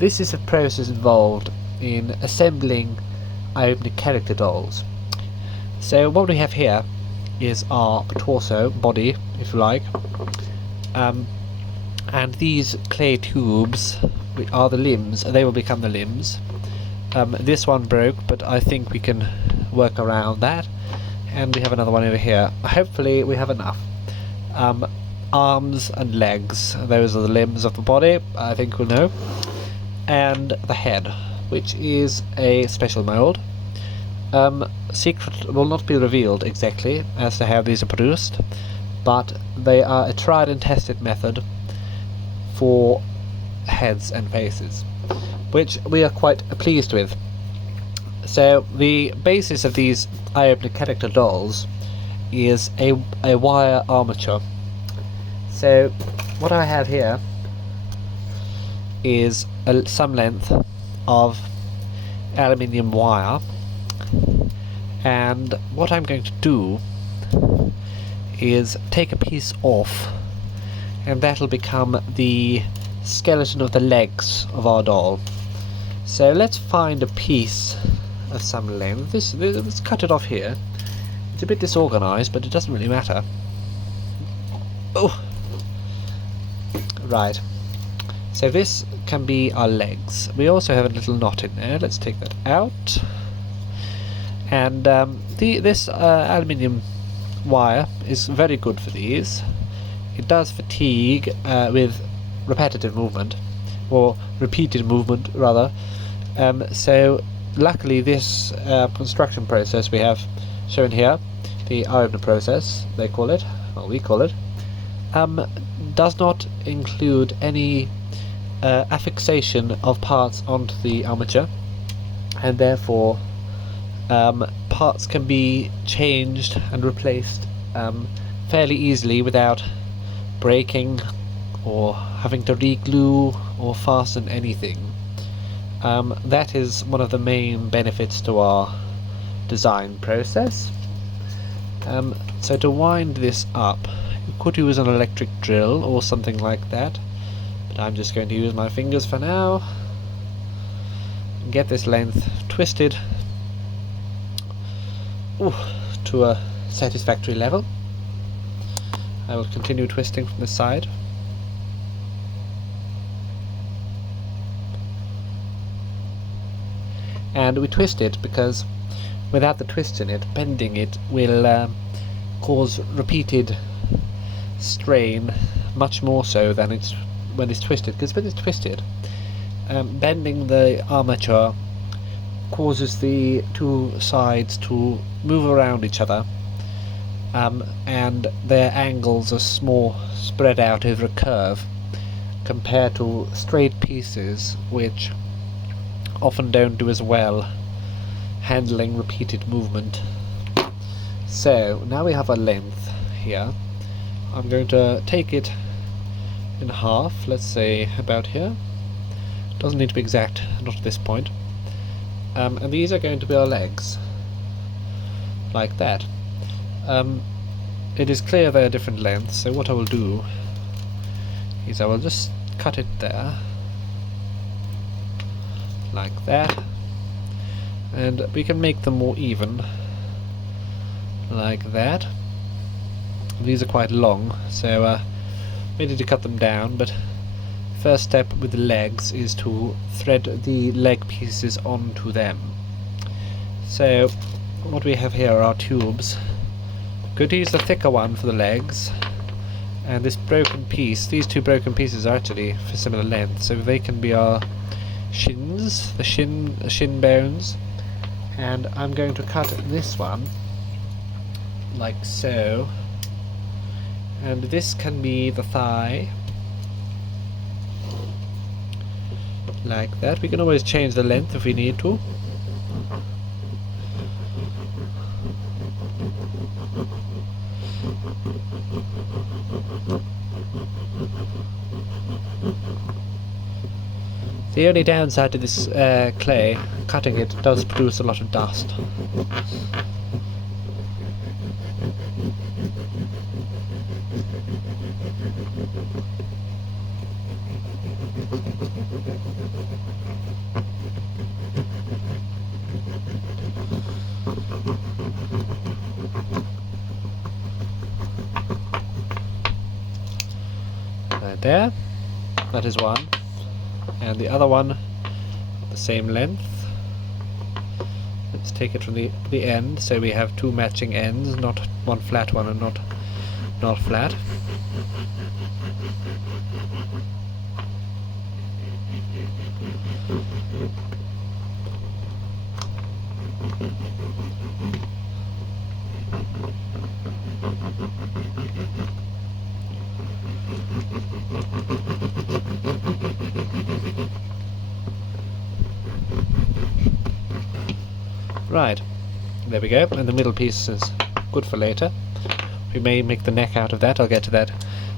this is a process involved in assembling Iopna Character Dolls. So what we have here is our torso, body, if you like, and these clay tubes are the limbs. They will become the limbs. This one broke, but I think we can work around that. And we have another one over here. Hopefully we have enough. Arms and legs, those are the limbs of the body, I think we'll know. And the head, which is a special mould. Secret will not be revealed exactly as to how these are produced, but they are a tried and tested method for heads and faces, which we are quite pleased with. So the basis of these Iopna Character Dolls is a wire armature. So what I have here is some length of aluminium wire, and what I'm going to do is take a piece off, and that'll become the skeleton of the legs of our doll. So let's find a piece of some length. Let's cut it off here. It's a bit disorganized, but it doesn't really matter. Oh! Right. So this can be our legs. We also have a little knot in there. Let's take that out. And this aluminium wire is very good for these. It does fatigue with repetitive movement, or repeated movement rather. So luckily this construction process we have shown here, the Iopna process they call it, or we call it, does not include any affixation of parts onto the armature, and therefore parts can be changed and replaced fairly easily without breaking or having to re-glue or fasten anything. That is one of the main benefits to our design process. So to wind this up, you could use an electric drill or something like that, but I'm just going to use my fingers for now and get this length twisted to a satisfactory level. I will continue twisting from this side. And we twist it because without the twist in it, bending it will cause repeated strain, much more so than when it's twisted. Because when it's twisted, bending the armature causes the two sides to move around each other, and their angles are more spread out over a curve compared to straight pieces, which often don't do as well handling repeated movement. So now we have a length here. I'm going to take it in half, let's say about here. Doesn't need to be exact, not at this point. And these are going to be our legs, like that. It is clear they are different lengths, so what I will do is I will just cut it there, like that, and we can make them more even, like that. These are quite long, so we need to cut them down, but first step with the legs is to thread the leg pieces onto them. So what we have here are our tubes. Going to use the thicker one for the legs, and this broken piece, these two broken pieces are actually for similar length, so they can be our shins, the shin bones. And I'm going to cut this one like so, and this can be the thigh, like that. We can always change the length if we need to. The only downside to this clay, cutting it does produce a lot of dust. that there. That is one. And the other one, the same length. Let's take it from the end, so we have two matching ends, not one flat one and not flat. Right, there we go, and the middle piece is good for later. We may make the neck out of that, I'll get to that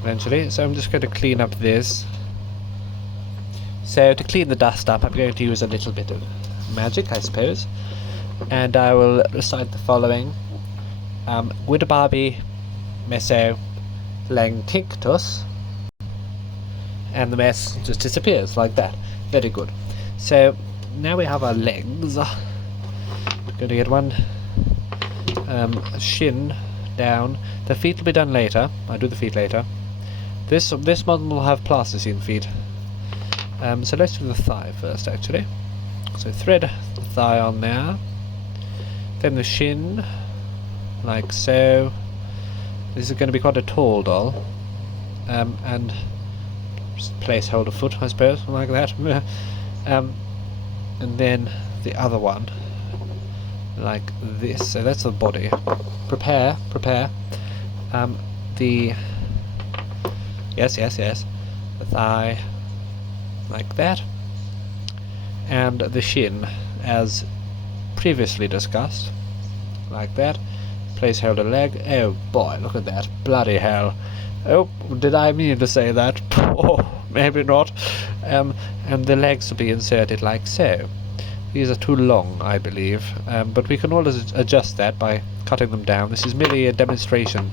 eventually. So I'm just going to clean up this. So to clean the dust up, I'm going to use a little bit of magic, I suppose. And I will recite the following. Guidabarbi meso lentinctus. And the mess just disappears like that. Very good. So now we have our legs. Going to get one shin down. The feet will be done later. I'll do the feet later. This model will have plasticine feet. So let's do the thigh first, actually. So thread the thigh on there. Then the shin, like so. This is going to be quite a tall doll. And just placeholder foot, I suppose, like that. And then the other one, like this. So that's the body. Prepare. Yes. The thigh, like that. And the shin, as previously discussed, like that. Placeholder leg. Oh boy, look at that. Bloody hell. Oh, did I mean to say that? Oh, maybe not. And the legs will be inserted like so. These are too long, I believe, but we can always adjust that by cutting them down. This is merely a demonstration.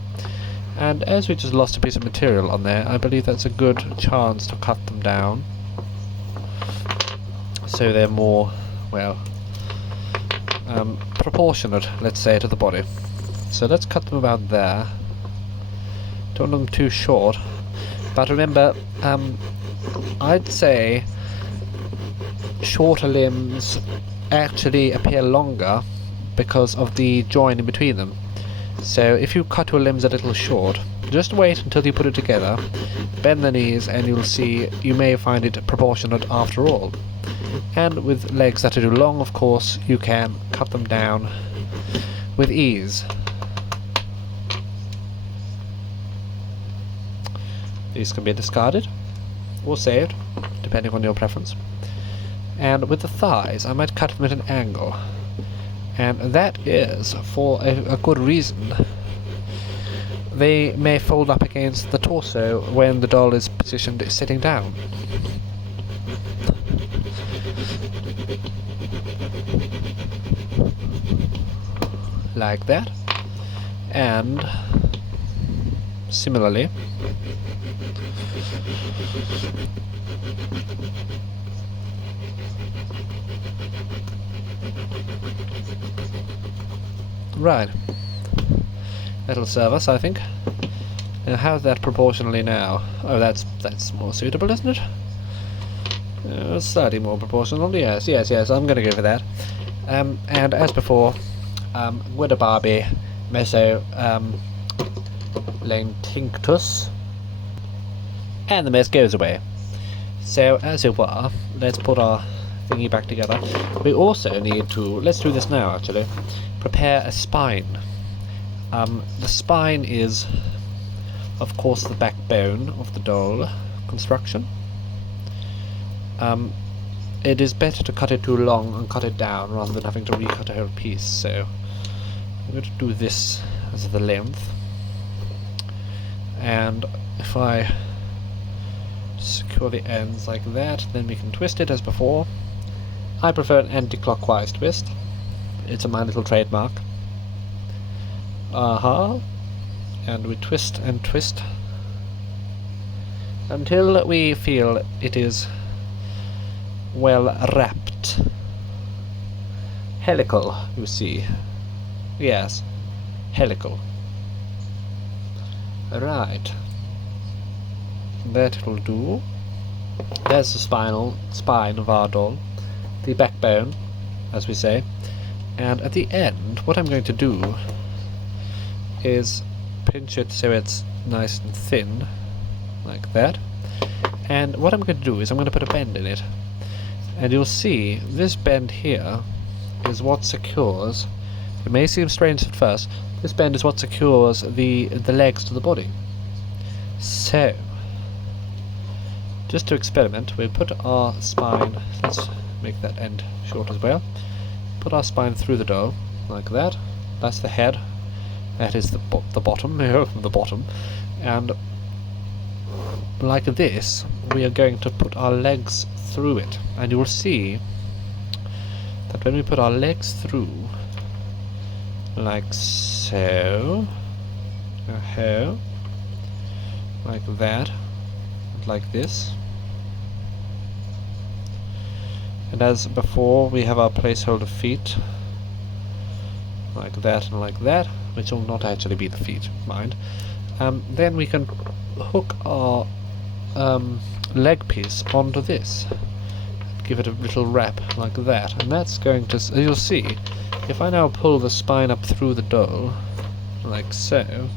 And as we just lost a piece of material on there, I believe that's a good chance to cut them down. So they're more, well, proportionate, let's say, to the body. So let's cut them about there. Don't want them too short. But remember, I'd say shorter limbs actually appear longer because of the join in between them. So if you cut your limbs a little short, just wait until you put it together, bend the knees, and you'll see you may find it proportionate after all. And with legs that are too long, of course, you can cut them down with ease. These can be discarded or saved, depending on your preference. And with the thighs, I might cut them at an angle. And that is for a good reason. They may fold up against the torso when the doll is positioned sitting down. Like that. And similarly, right. That'll serve us, I think. Now, how's that proportionally now? Oh, that's more suitable, isn't it? Slightly more proportional. Yes. I'm going to go for that. And as before, Guidabarbi meso lentinctus, and the mess goes away. So, as it were, let's put our thingy back together. We also need to, let's do this now actually, prepare a spine. The spine is, of course, the backbone of the doll construction. It is better to cut it too long and cut it down rather than having to recut a whole piece, so I'm going to do this as the length. And if I secure the ends like that, then we can twist it as before. I prefer an anti-clockwise twist. It's my little trademark. And we twist and twist until we feel it is well wrapped. Helical, you see. Yes, helical. Right. that will do. There's the spine of our doll, the backbone, as we say. And at the end, what I'm going to do is pinch it so it's nice and thin, like that. And what I'm going to do is I'm going to put a bend in it. And you'll see this bend here is what secures, it may seem strange at first, this bend is what secures the legs to the body. So, just to experiment, we'll put our spine, let's make that end short as well, put our spine through the doll, like that. That's the head, that is the bottom, the bottom, and like this, we are going to put our legs through it, and you will see that when we put our legs through, like so, like that, and like this, and as before we have our placeholder feet, like that and like that, which will not actually be the feet, mind. Then we can hook our leg piece onto this, give it a little wrap like that, and that's going to, as you'll see, if I now pull the spine up through the doll, like so,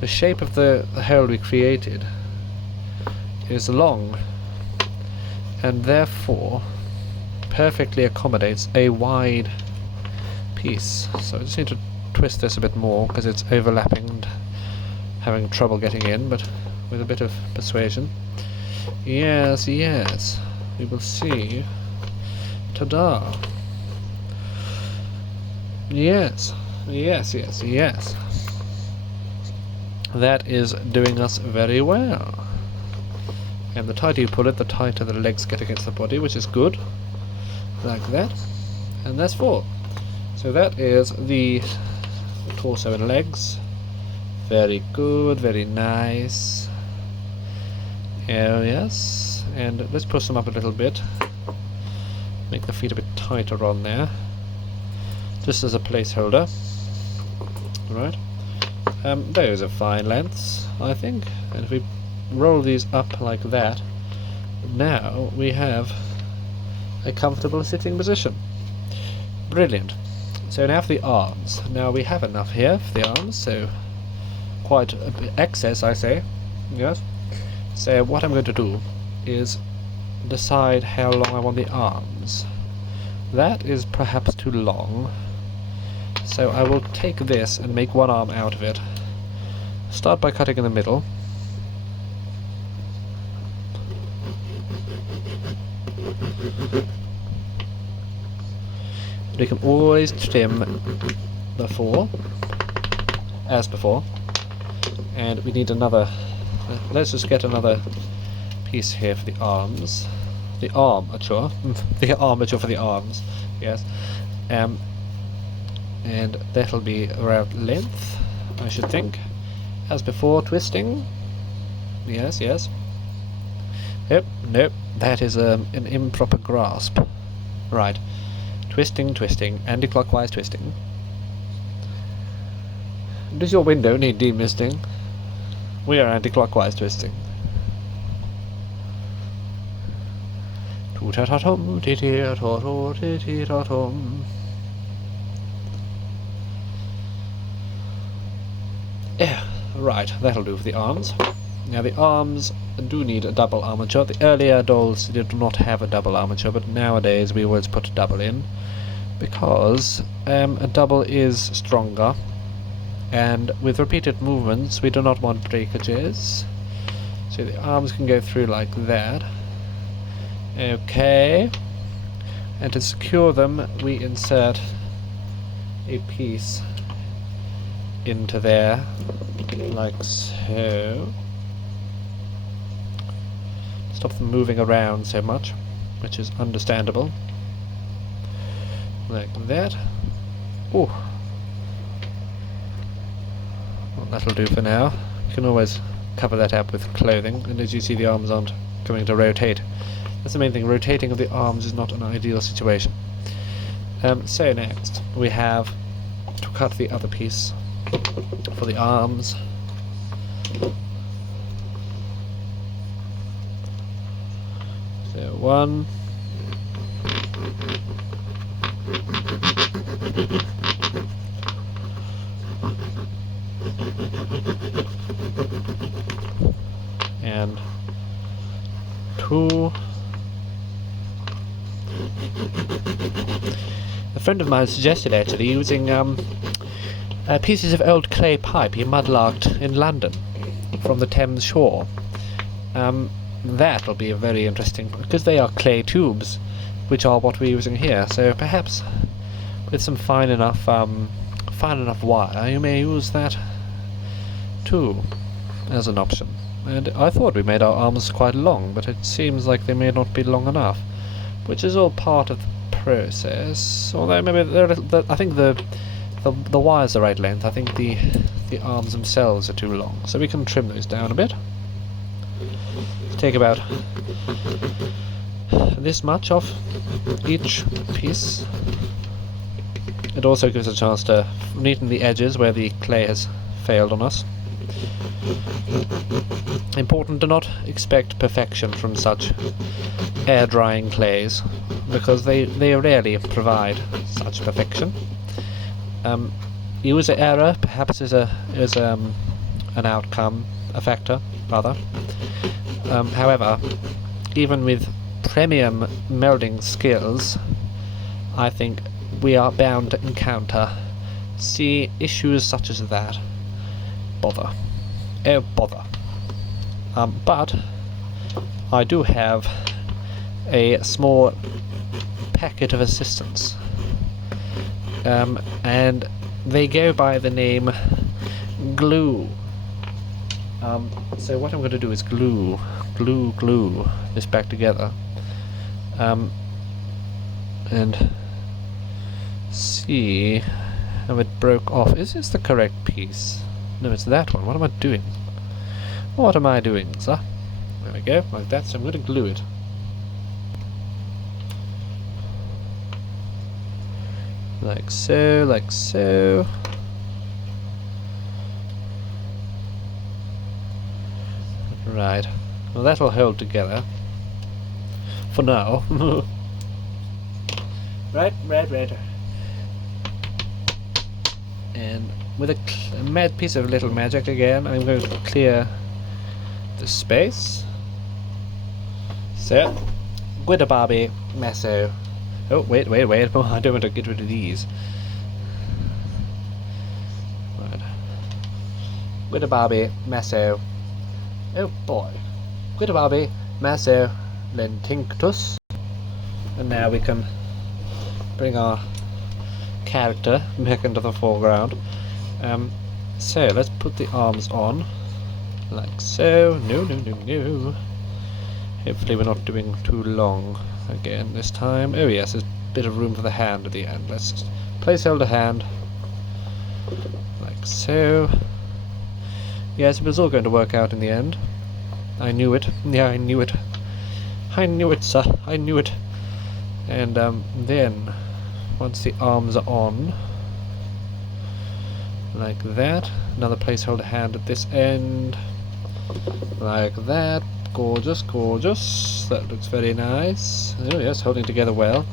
the shape of the hole we created is long, and therefore perfectly accommodates a wide piece. So I just need to twist this a bit more because it's overlapping and having trouble getting in, but with a bit of persuasion. Yes, yes, we will see. Ta-da! Yes, yes, yes, yes. That is doing us very well. And the tighter you pull it, the tighter the legs get against the body, which is good. Like that. And that's 4. So that is the torso and legs. Very good, very nice. Oh yes. And let's push them up a little bit. Make the feet a bit tighter on there. Just as a placeholder. Right. Those are fine lengths, I think. And if we roll these up like that, now we have a comfortable sitting position. Brilliant. So now for the arms. Now we have enough here for the arms, so quite a bit excess, I say. Yes. So what I'm going to do is decide how long I want the arms. That is perhaps too long. So I will take this and make one arm out of it. Start by cutting in the middle. We can always trim before, as before. And we need another, let's just get another piece here for the arms. The armature. The armature for the arms, yes. And that'll be around length, I should think. As before, twisting. Yes, yes. Nope, nope, that is an improper grasp. Right. Twisting, twisting, anti-clockwise twisting. Does your window need demisting? We are anti-clockwise twisting. Toot-ta-ta-tum, tee-tee-ta-ta-tum, tee-tee-ta-tum. Yeah, right, that'll do for the arms. Now the arms do need a double armature. The earlier dolls did not have a double armature, but nowadays we always put a double in, because a double is stronger, and with repeated movements we do not want breakages. So the arms can go through like that. Okay. And to secure them, we insert a piece into there, like so. Stop them moving around so much, which is understandable. Like that. Ooh. Well, that'll do for now. You can always cover that up with clothing, and as you see, the arms aren't going to rotate. That's the main thing. Rotating of the arms is not an ideal situation. So next, we have to cut the other piece for the arms. So 1. And 2. A friend of mine suggested actually using pieces of old clay pipe he mudlarked in London from the Thames shore. That'll be very interesting because they are clay tubes, which are what we're using here. So perhaps with some fine enough wire, you may use that too as an option. And I thought we made our arms quite long, but it seems like they may not be long enough, which is all part of the process. Although maybe I think the wire's the right length. I think the arms themselves are too long, so we can trim those down a bit. Take about this much off each piece. It also gives us a chance to neaten the edges where the clay has failed on us. Important to not expect perfection from such air-drying clays, because they rarely provide such perfection. User error perhaps is an outcome, a factor rather. However, even with premium melding skills, I think we are bound to encounter issues such as that. Bother. Oh, bother. But I do have a small packet of assistants. And they go by the name Glue. So what I'm going to do is glue this back together. And see how it broke off. Is this the correct piece? No, it's that one. What am I doing? What am I doing, sir? There we go, like that. So I'm going to glue it. Like so, like so. Right. Well, that'll hold together. For now. Right. And with a mad piece of little magic again, I'm going to clear the space. So, Guida Barbie, Meso. Oh, wait. Oh, I don't want to get rid of these. Right. Guida Barbie, Meso. Oh boy. Guida Barbie, Meso, Lentinctus. And now we can bring our character back into the foreground. So let's put the arms on, like so. No. Hopefully we're not doing too long again this time. Oh yes, there's a bit of room for the hand at the end. Let's just placeholder hand, like so. Yes, it was all going to work out in the end. I knew it. Yeah, I knew it. I knew it, sir. I knew it. And then once the arms are on, like that, another placeholder hand at this end, like that. Gorgeous. That looks very nice. Oh yes, holding together well.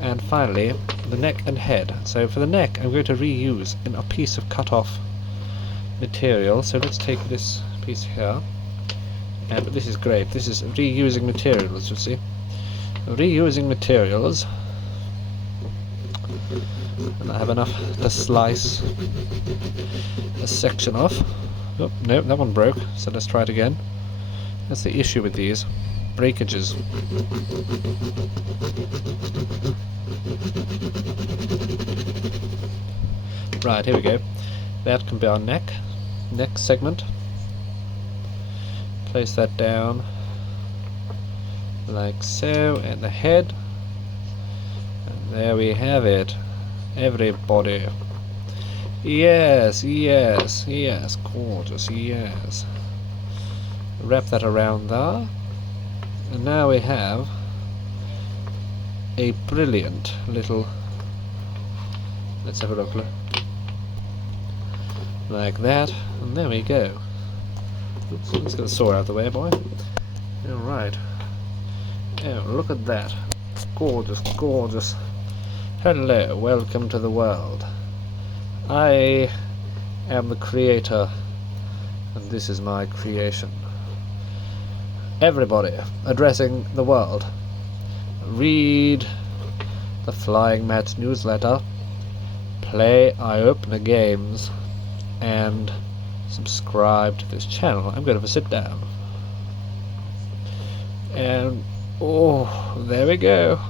And finally, the neck and head. So for the neck, I'm going to reuse a piece of cut-off material. So let's take this piece here, and this is great. This is reusing materials, you see. Reusing materials. And I have enough to slice a section off. Oh, no, that one broke, so let's try it again. That's the issue with these breakages. Right, here we go. That can be our neck segment. Place that down like so, and the head. And there we have it. Everybody. Yes, gorgeous, yes. Wrap that around there. And now we have a brilliant little... Let's have a look. Like that. And there we go. Oops, let's get the saw out of the way, boy. Alright. Oh, look at that. Gorgeous, gorgeous. Hello, welcome to the world. I am the creator, and this is my creation. Everybody addressing the world. Read the Flying Match newsletter, play Iopna games, and subscribe to this channel. I'm going to have a sit down. And oh, there we go.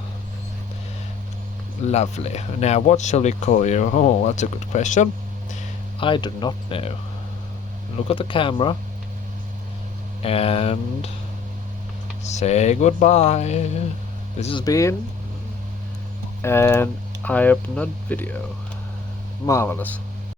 Lovely. Now, what shall we call you? Oh, that's a good question. I do not know. Look at the camera and say goodbye. This has been an eye-opener video. Marvelous.